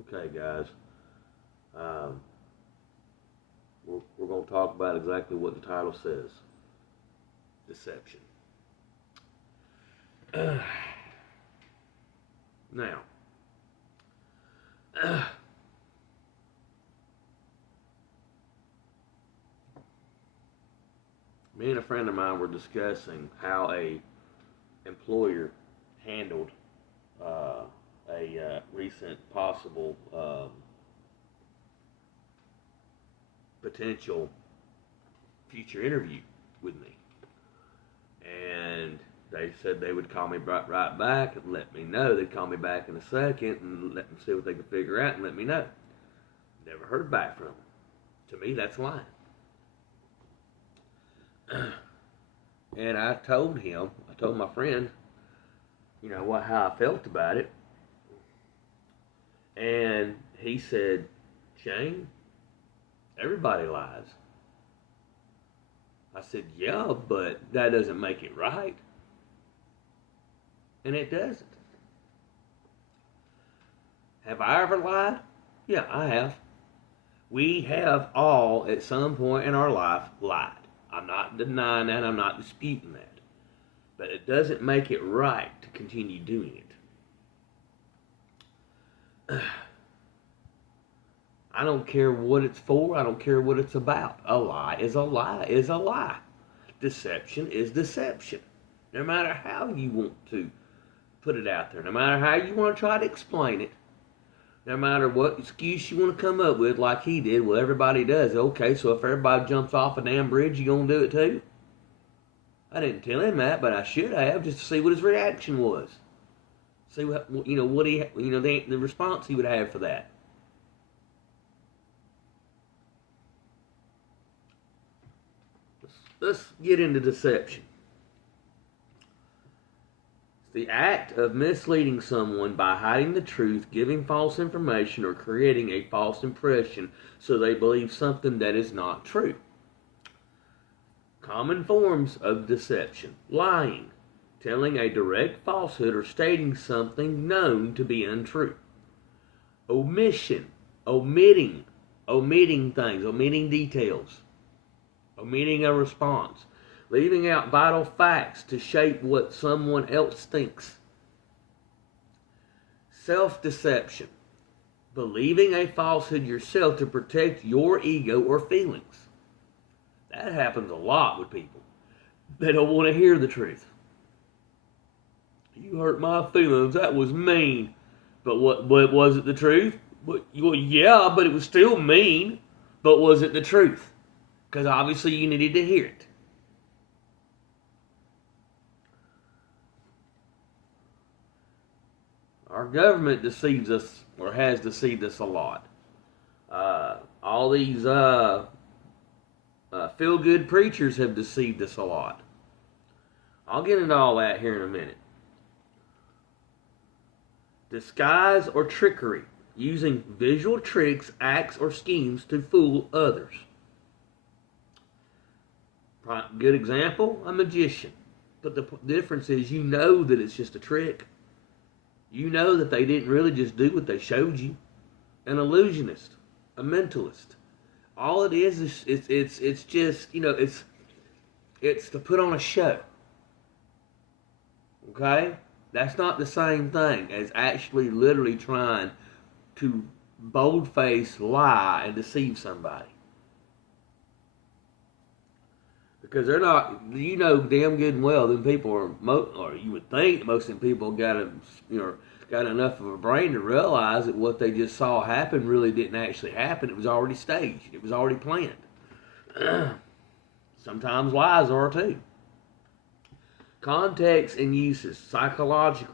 Okay, guys. Um, we're going to talk about exactly what the title says: deception. Now, me and a friend of mine were discussing how a employer handled a recent possible potential future interview with me, and they said they would call me right back and let me know. They'd call me back in a second and let them see what they could figure out and let me know. Never heard back from them. To me, that's lying. And I told him, I told my friend, how I felt about it. And he said, Shane, everybody lies. I said, yeah, but that doesn't make it right. And it doesn't. Have I ever lied? Yeah, I have. We have all, at some point in our life, lied. I'm not denying that. I'm not disputing that. But it doesn't make it right to continue doing it. I don't care what it's for. I don't care what it's about. A lie is a lie is a lie. Deception is deception. No matter how you want to put it out there, no matter how you want to try to explain it, no matter what excuse you want to come up with, like he did, well, everybody does. Okay, so if everybody jumps off a damn bridge, you gonna do it too? I didn't tell him that, but I should have, just to see what his reaction was. See what the response he would have for that. Let's get into deception. It's the act of misleading someone by hiding the truth, giving false information, or creating a false impression so they believe something that is not true. Common forms of deception: lying, telling a direct falsehood or stating something known to be untrue. Omission, omitting things, omitting details, omitting a response, leaving out vital facts to shape what someone else thinks. Self-deception, believing a falsehood yourself to protect your ego or feelings. That happens a lot with people. They don't want to hear the truth. You hurt my feelings. That was mean. But was it the truth? Well, yeah, but it was still mean. But was it the truth? Because obviously you needed to hear it. Our government deceives us, or has deceived us a lot. All these feel-good preachers have deceived us a lot. I'll get into all that here in a minute. Disguise or trickery, using visual tricks, acts, or schemes to fool others. Good example, a magician. But the difference is you know that it's just a trick. You know that they didn't really just do what they showed you. An illusionist, a mentalist. All it is it's just, it's to put on a show. Okay? That's not the same thing as actually literally trying to bold-face lie and deceive somebody. Because they're not, damn good and well, them people are, or you would think most of them people got enough of a brain to realize that what they just saw happen really didn't actually happen. It was already staged. It was already planned. Sometimes lies are too. Context and uses. Psychology.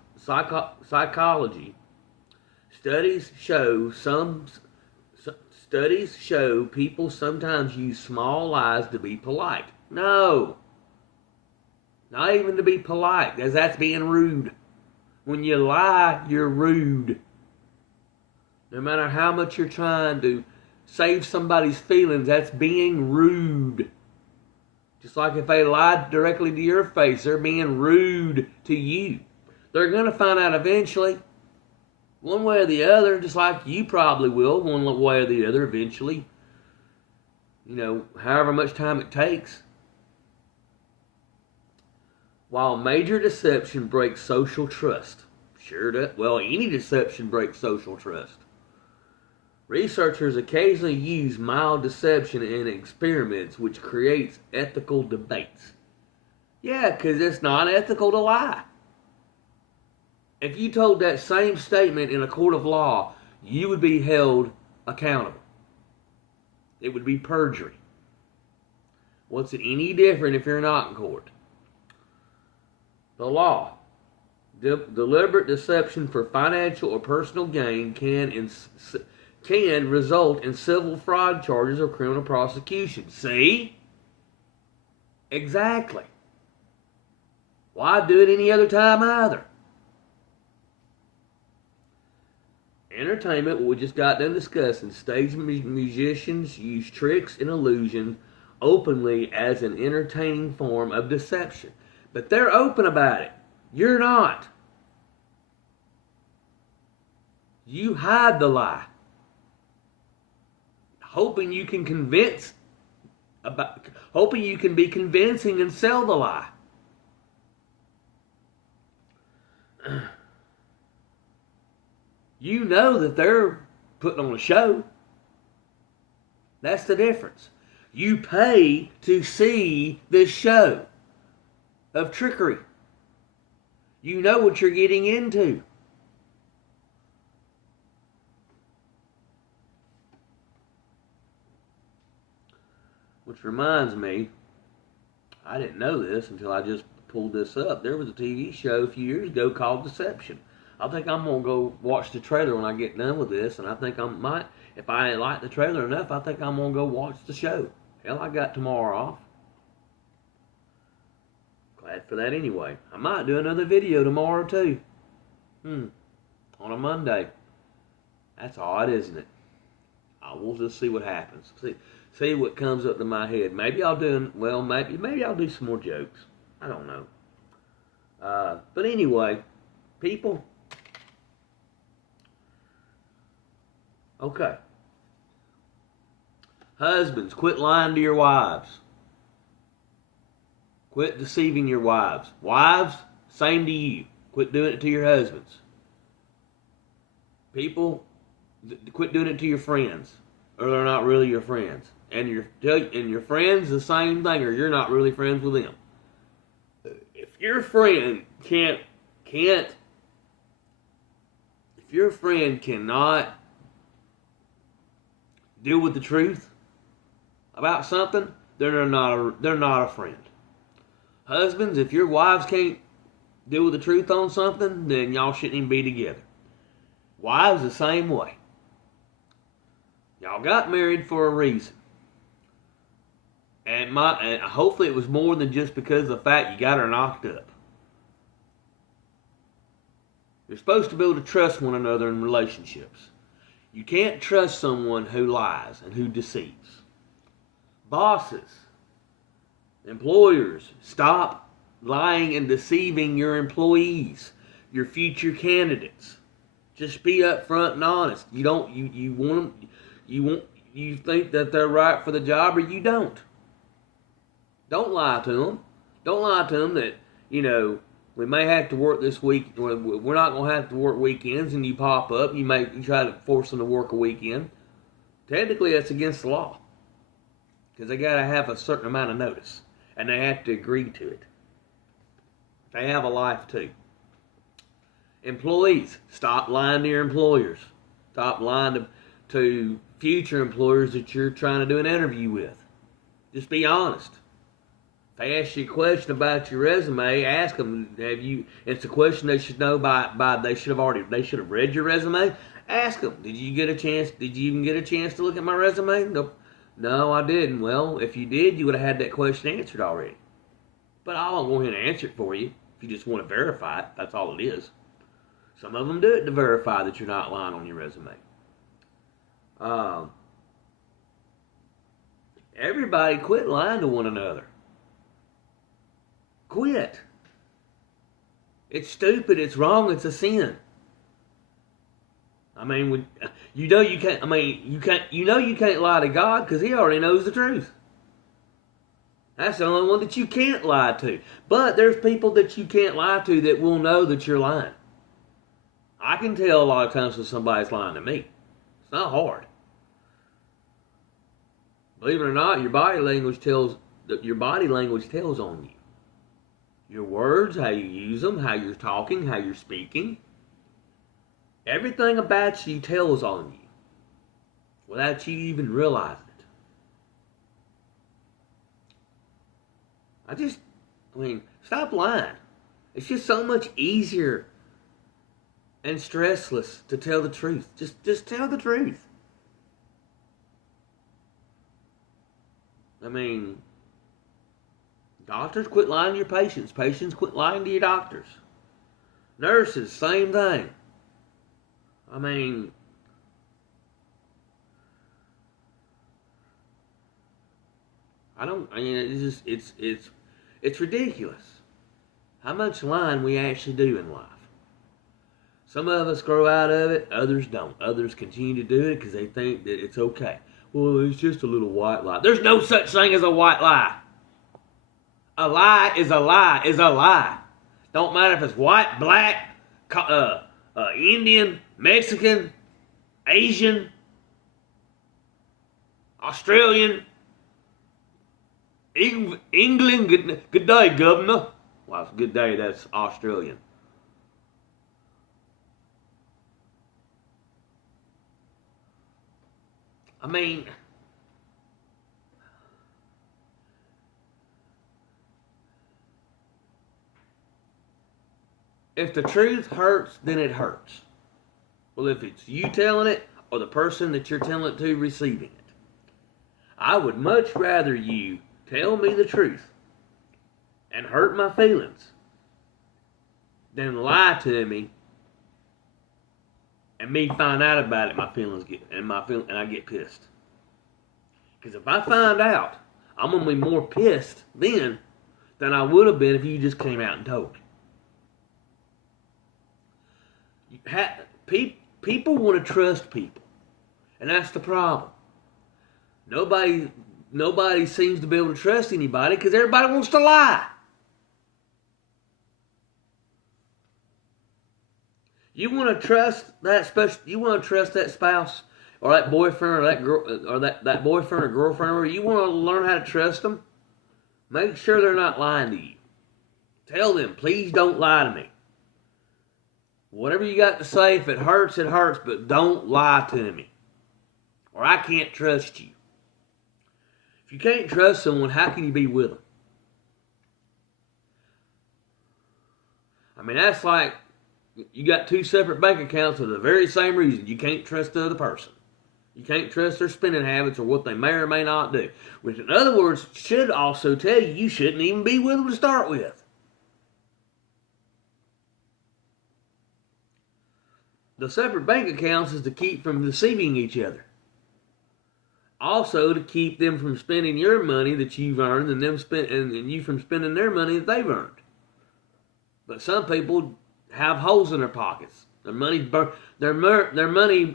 Studies show people sometimes use small lies to be polite. No. Not even to be polite, because that's being rude. When you lie, you're rude. No matter how much you're trying to save somebody's feelings, that's being rude. Just like if they lied directly to your face, they're being rude to you. They're going to find out eventually. One way or the other, just like you probably will, one way or the other eventually. However much time it takes. While major deception breaks social trust, sure does. Well, any deception breaks social trust. Researchers occasionally use mild deception in experiments, which creates ethical debates. Yeah, because it's not ethical to lie. If you told that same statement in a court of law, you would be held accountable. It would be perjury. What's it any different if you're not in court? The law. Deliberate deception for financial or personal gain can result in civil fraud charges or criminal prosecution. See? Exactly. Why do it any other time either? Entertainment, what we just got done discussing, stage musicians use tricks and illusion openly as an entertaining form of deception. But they're open about it. You're not. You hide the lie, hoping you can be convincing and sell the lie. You know that they're putting on a show. That's the difference. You pay to see this show of trickery. You know what you're getting into. Which reminds me, I didn't know this until I just pulled this up. There was a TV show a few years ago called Deception. I think I'm going to go watch the trailer when I get done with this, and I think if I like the trailer enough, I think I'm going to go watch the show. Hell, I got tomorrow off. Glad for that anyway. I might do another video tomorrow too. On a Monday. That's odd, isn't it? I will just see what happens. See what comes up to my head. Maybe I'll do some more jokes. I don't know. But anyway, people. Okay. Husbands, quit lying to your wives. Quit deceiving your wives. Wives, same to you. Quit doing it to your husbands. People, quit doing it to your friends, or they're not really your friends. And your friends, the same thing, or you're not really friends with them. If your friend if your friend cannot deal with the truth about something, they're not a friend. Husbands, if your wives can't deal with the truth on something, then y'all shouldn't even be together. Wives, the same way. Y'all got married for a reason. And hopefully it was more than just because of the fact you got her knocked up. You're supposed to be able to trust one another in relationships. You can't trust someone who lies and who deceives. Bosses, employers, stop lying and deceiving your employees, your future candidates. Just be upfront and honest. You think that they're right for the job, or you don't. Don't lie to them. Don't lie to them that, we may have to work this week. We're not going to have to work weekends, and you pop up. You try to force them to work a weekend. Technically, that's against the law. Because they got to have a certain amount of notice. And they have to agree to it. They have a life too. Employees, stop lying to your employers. Stop lying to future employers that you're trying to do an interview with. Just be honest. If they ask you a question about your resume, ask them, it's a question they should know they should have read your resume. Ask them, did you even get a chance to look at my resume? Nope. No, I didn't. Well, if you did, you would have had that question answered already. But I'll go ahead and answer it for you if you just want to verify it. That's all it is. Some of them do it to verify that you're not lying on your resume. Everybody quit lying to one another. Quit. It's stupid. It's wrong. It's a sin. I mean, you know you can't. I mean, you can't lie to God because He already knows the truth. That's the only one that you can't lie to. But there's people that you can't lie to that will know that you're lying. I can tell a lot of times when somebody's lying to me. It's not hard. Believe it or not, your body language tells on you. Your words, how you use them, how you're talking, how you're speaking. Everything about you tells on you without you even realizing it. Stop lying. It's just so much easier and stressless to tell the truth. Just tell the truth. I mean, doctors, quit lying to your patients. Patients, quit lying to your doctors. Nurses, same thing. I mean, it's ridiculous how much lying we actually do in life. Some of us grow out of it, others don't. Others continue to do it because they think that it's okay. Well, it's just a little white lie. There's no such thing as a white lie. A lie is a lie is a lie. Don't matter if it's white, black, Indian, Mexican, Asian, Australian, England. Good day, Governor. Well, it's a good day. That's Australian. I mean, if the truth hurts, then it hurts. Well, if it's you telling it or the person that you're telling it to receiving it, I would much rather you tell me the truth and hurt my feelings than lie to me and me find out about it. My feelings get and I get pissed. Because if I find out, I'm gonna be more pissed then than I would have been if you just came out and told me. People want to trust people, and that's the problem. Nobody seems to be able to trust anybody because everybody wants to lie. You want to trust that You want to trust that spouse or that boyfriend or that girl or that boyfriend or girlfriend. Or you want to learn how to trust them. Make sure they're not lying to you. Tell them, please don't lie to me. Whatever you got to say, if it hurts, but don't lie to me. Or I can't trust you. If you can't trust someone, how can you be with them? I mean, that's like you got two separate bank accounts for the very same reason. You can't trust the other person. You can't trust their spending habits or what they may or may not do. Which, in other words, should also tell you shouldn't even be with them to start with. The separate bank accounts is to keep from deceiving each other. Also to keep them from spending your money that you've earned and you from spending their money that they've earned. But some people have holes in their pockets. Their money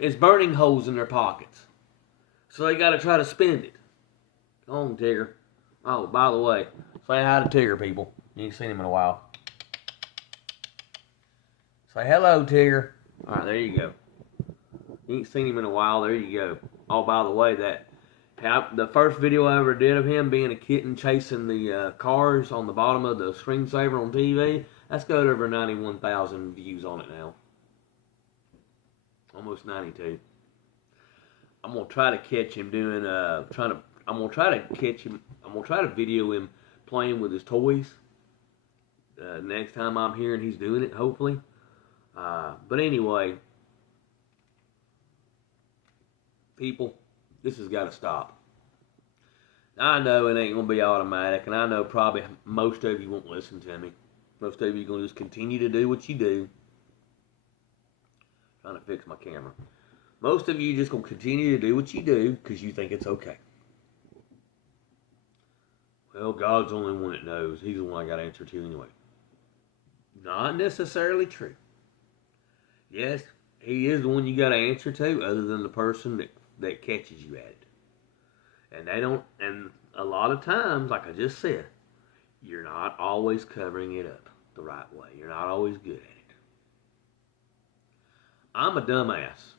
is burning holes in their pockets. So they got to try to spend it. Come on, Tigger. Oh, by the way, say hi to Tigger, people. You ain't seen him in a while. Say hello, Tigger. All right, there you go. You ain't seen him in a while. There you go. Oh, by the way, the first video I ever did of him being a kitten chasing the cars on the bottom of the screensaver on TV, that's got over 91,000 views on it now. Almost 92. I'm gonna try to catch him doing. I'm gonna try to video him playing with his toys. Next time I'm here and he's doing it, hopefully. But anyway, people, this has got to stop. I know it ain't going to be automatic, and I know probably most of you won't listen to me. Most of you are going to just continue to do what you do. Trying to fix my camera. Most of you just going to continue to do what you do because you think it's okay. Well, God's the only one that knows. He's the one I got to answer to anyway. Not necessarily true. Yes, he is the one you got to answer to, other than the person that catches you at it. And they don't. And a lot of times, like I just said, you're not always covering it up the right way. You're not always good at it. I'm a dumbass.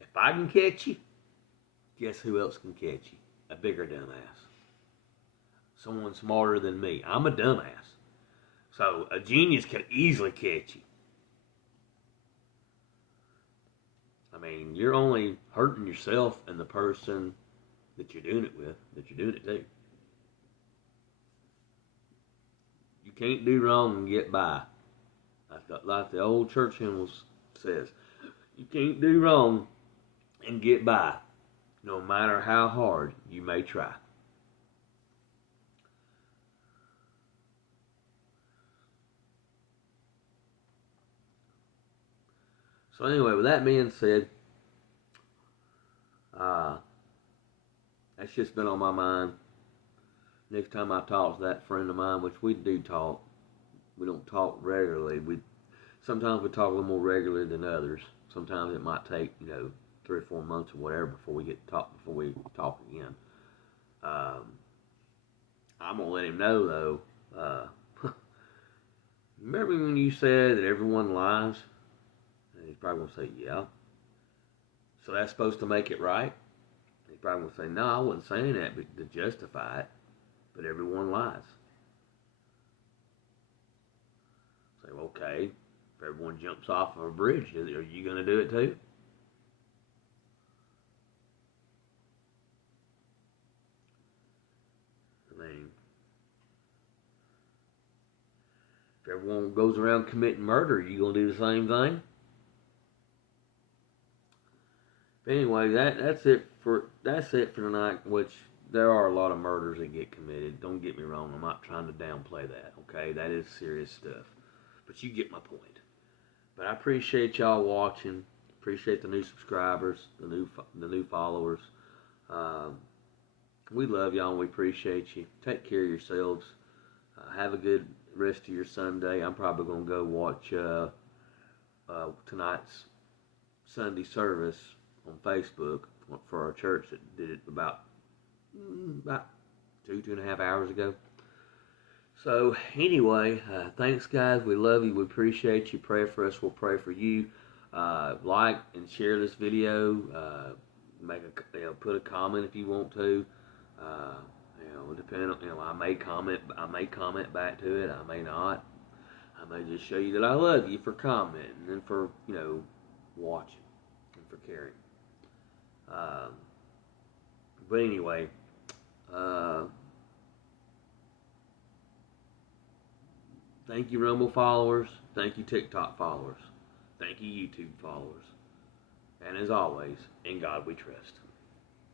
If I can catch you, guess who else can catch you? A bigger dumbass. Someone smarter than me. I'm a dumbass. So a genius can easily catch you. I mean, you're only hurting yourself and the person that you're doing it with, that you're doing it to. You can't do wrong and get by. Like the old church hymn says, you can't do wrong and get by, no matter how hard you may try. So anyway, with that being said, that's just been on my mind. Next time I talk to that friend of mine, which we do talk, we don't talk regularly. Sometimes we talk a little more regularly than others. Sometimes it might take 3 or 4 months or whatever before we talk again. I'm gonna let him know though. Remember when you said that everyone lies? And he's probably gonna say, yeah. So that's supposed to make it right? He's probably gonna say, no, I wasn't saying that to justify it. But everyone lies. Say, well, okay, if everyone jumps off of a bridge, are you going to do it too? I mean, if everyone goes around committing murder, are you going to do the same thing? But anyway, that's it for tonight. Which there are a lot of murders that get committed. Don't get me wrong. I'm not trying to downplay that. Okay, that is serious stuff. But you get my point. But I appreciate y'all watching. Appreciate the new subscribers, the new followers. We love y'all and we appreciate you. Take care of yourselves. Have a good rest of your Sunday. I'm probably going to go watch tonight's Sunday service on Facebook for our church that did it about 2.5 hours ago. So anyway, thanks guys. We love you. We appreciate you. Pray for us. We'll pray for you. Like and share this video. Put a comment if you want to. Depending on, I may comment back to it. I may not. I may just show you that I love you for commenting and for watching and for caring. But anyway, thank you Rumble followers. Thank you TikTok followers. Thank you YouTube followers. And as always, in God we trust.